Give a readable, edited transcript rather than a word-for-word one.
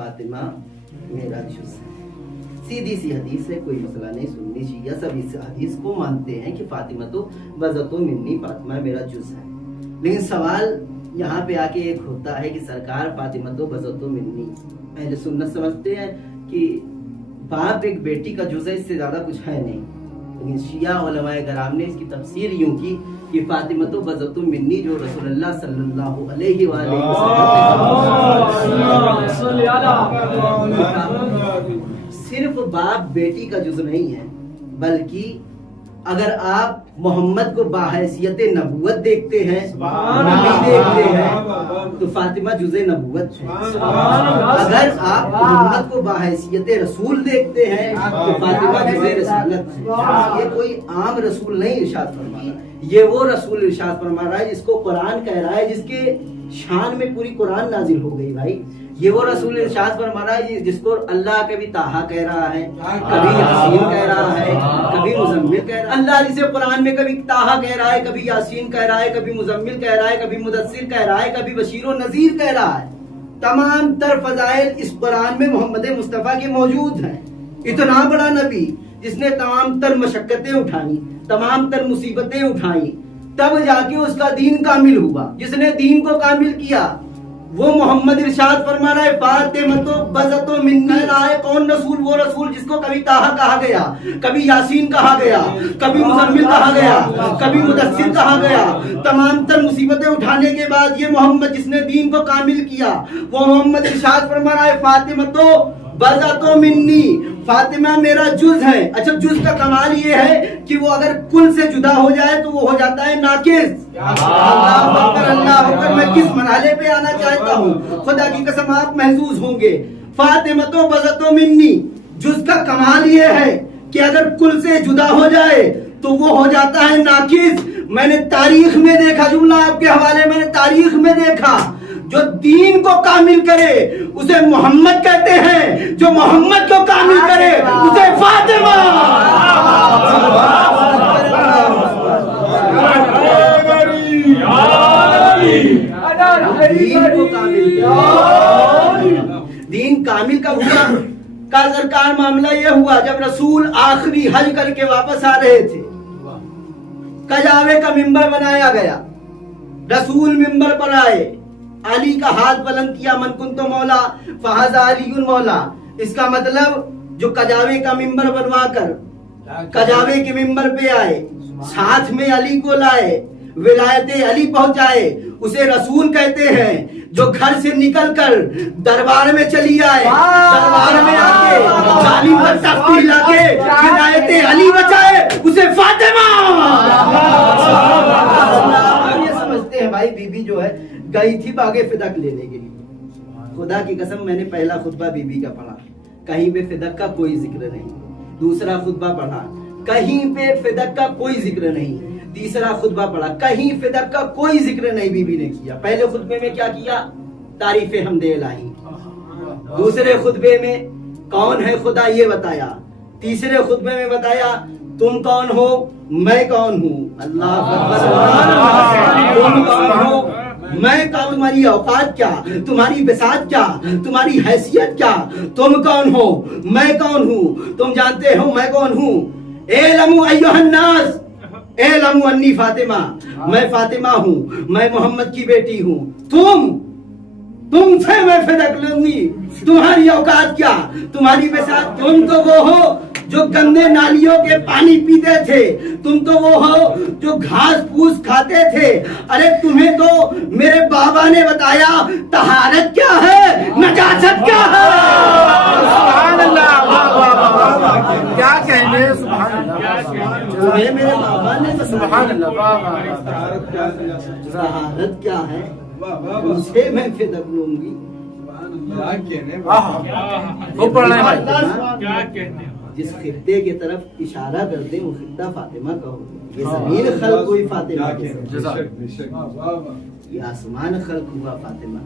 फातिमा मेरा जुज़ है। सीधी सी हदीस है, कोई मसला नहीं, सुन्नी शिया सब इस हदीस को मानते हैं कि फातिमा तो बज़तो मिन्नी, फातिमा मेरा जुज़ है। लेकिन सवाल यहाँ पे आके एक होता है कि सरकार फातिमा तो बज़तो मिन्नी, अहले सुन्नत समझते हैं कि बाप एक बेटी का जुज़ है, इससे ज्यादा कुछ है नहीं। लेकिन शिया उलमाए कराम ने इसकी तफसीर यूं की कि फातिमा तो बज़तो मिन्नी जो रसूलुल्लाह सल्लल्लाहु अलैहि सिर्फ बाप बेटी का जुज़ नहीं है, बल्कि अगर आप मोहम्मद को बाहैसियत नबूवत देखते हैं, नबी देखते हैं, तो फातिमा जुज़े नबूवत है। अगर आप मोहम्मद को बाहैसियत रसूल देखते हैं, तो फातिमा जुज़े रसूलत है। ये कोई आम रसूल नहीं इरशाद फरमा रहा है, ये वो रसूल इरशाद फरमा रहा है जिसको कुरान कह रहा है, जिसके शान में पूरी कुरान नाजिल हो गई। भाई ये वो रसूल इरशाद फरमा रहा है जिसको अल्लाह कभी ताहा कह रहा है, कभी यासीन कह रहा है, कभी मुजम्मिल कह रहा है। अल्लाह जिसे कुरान में कभी ताहा कह रहा है, कभी यासीन कह रहा है, कभी मुजम्मिल कह रहा है, कभी मुदस्सिर कह रहा है, कभी बशीर और नजीर कह रहा है। तमाम तर फजाइल इस कुरान में मोहम्मद मुस्तफा के मौजूद हैं। इतना बड़ा नबी जिसने तमाम तर मशक्कतें उठाई, तमाम तर मुसीबतें उठाई, तब जाके उसका दीन कामिल हुआ। जिसने दीन को कामिल किया वो मोहम्मद इरशाद फरमा रहा है फातिमा तो बज़तो मिन्नी है। कौन रसूल? वो रसूल जिसको कभी ताहा कहा गया, कभी यासीन कहा गया, कभी मुजम्मिल कहा गया, कभी मुदस्सिर कहा गया। तमाम तर मुसीबतें उठाने के बाद ये मोहम्मद जिसने दीन को कामिल किया, वो मोहम्मद इरशाद फरमा रहा है फातिमा तो बज़तो मिन्नी, फातिमा मेरा जुज़ है। अच्छा, जुज़ का कमाल ये है कि वो अगर कुल से जुदा हो जाए तो वो हो जाता है नाकिस। अल्लाह अकबर। मैं किस मरहले पे आना चाहता हूँ, खुदा की कसम आप महसूस होंगे। फातिमा तो बज़तो मिन्नी, जुज़ का कमाल ये है कि अगर कुल से जुदा हो जाए तो वो हो जाता है नाकिस। मैंने तारीख में देखा, जुमला आपके हवाले, मैंने तारीख में देखा, जो दीन को कामिल करे उसे मोहम्मद कहते हैं, जो मोहम्मद को कामिल करे उसे फातिमा। दीन को कामिल, दीन कामिल का हुआ का सरकार मामला यह हुआ जब रसूल आखिरी हज करके वापस आ रहे थे। कजावे का मिंबर बनाया गया, रसूल मिंबर पर आए, अली का हाथ बुलंद किया, मन कुंतो मौला फहाजा अलीयुन मौला। इसका मतलब जो कजावे का मिंबर बनवाकर कजावे के मिंबर पे आए, साथ में अली को लाए, विलायते अली पहुंचाए, उसे रसूल कहते हैं। जो घर से निकलकर दरबार में चली आए, दरबार में आके जालिम पर तख्ती लाके विलायते अली बचाए, उसे फातिमा। ये समझते हैं भाई, बीबी जो है गई थी बागे फिदक लेने के लिए। खुदा की कसम मैंने पहला खुतबा बीबी का पढ़ा, कहीं पे फिदक का कोई जिक्र नहीं। दूसरा खुतबा पढ़ा, कहीं पे फिदक का कोई जिक्र नहीं। तीसरा खुतबा पढ़ा, कहीं फिदक का कोई जिक्र नहीं बीबी ने किया। पहले खुतबे में क्या किया? तारीफे हमदे इलाही। दूसरे खुतबे में कौन है खुदा ये बताया। तीसरे खुतबे में बताया तुम कौन हो, मैं कौन हूँ। अल्लाह अकबर। तुम कौन हो, मैं कौन, तुम्हारी औकात क्या, तुम्हारी बिसात क्या, तुम्हारी हैसियत क्या, तुम कौन हो, मैं कौन हूँ, तुम जानते हो मैं कौन हूँ। एलमु अय्युहन्नास एलमु अन्नी फातिमा, मैं फातिमा हूँ, मैं मोहम्मद की बेटी हूँ। तुमसे मैं फिदक लूंगी, तुम्हारी औकात क्या, तुम्हारी बिसात। तुम तो वो हो जो गंदे नालियों के पानी पीते थे, तुम तो वो हो जो घास फूस खाते थे। अरे तुम्हें तो मेरे बाबा ने बताया तहारत क्या है, नजासत क्या है। सुभान अल्लाह, क्या कहने, तुम्हें मेरे बाबा ने सुभान अल्लाह, तहारत क्या है, उसे मैं फिदक लूंगी। जिस खित्ते की तरफ इशारा करते वो खित्ता फातिमा का होगा। ये जमीन खल्क हुई फातिमा के, ये आसमान खल्क हुआ फातिमा।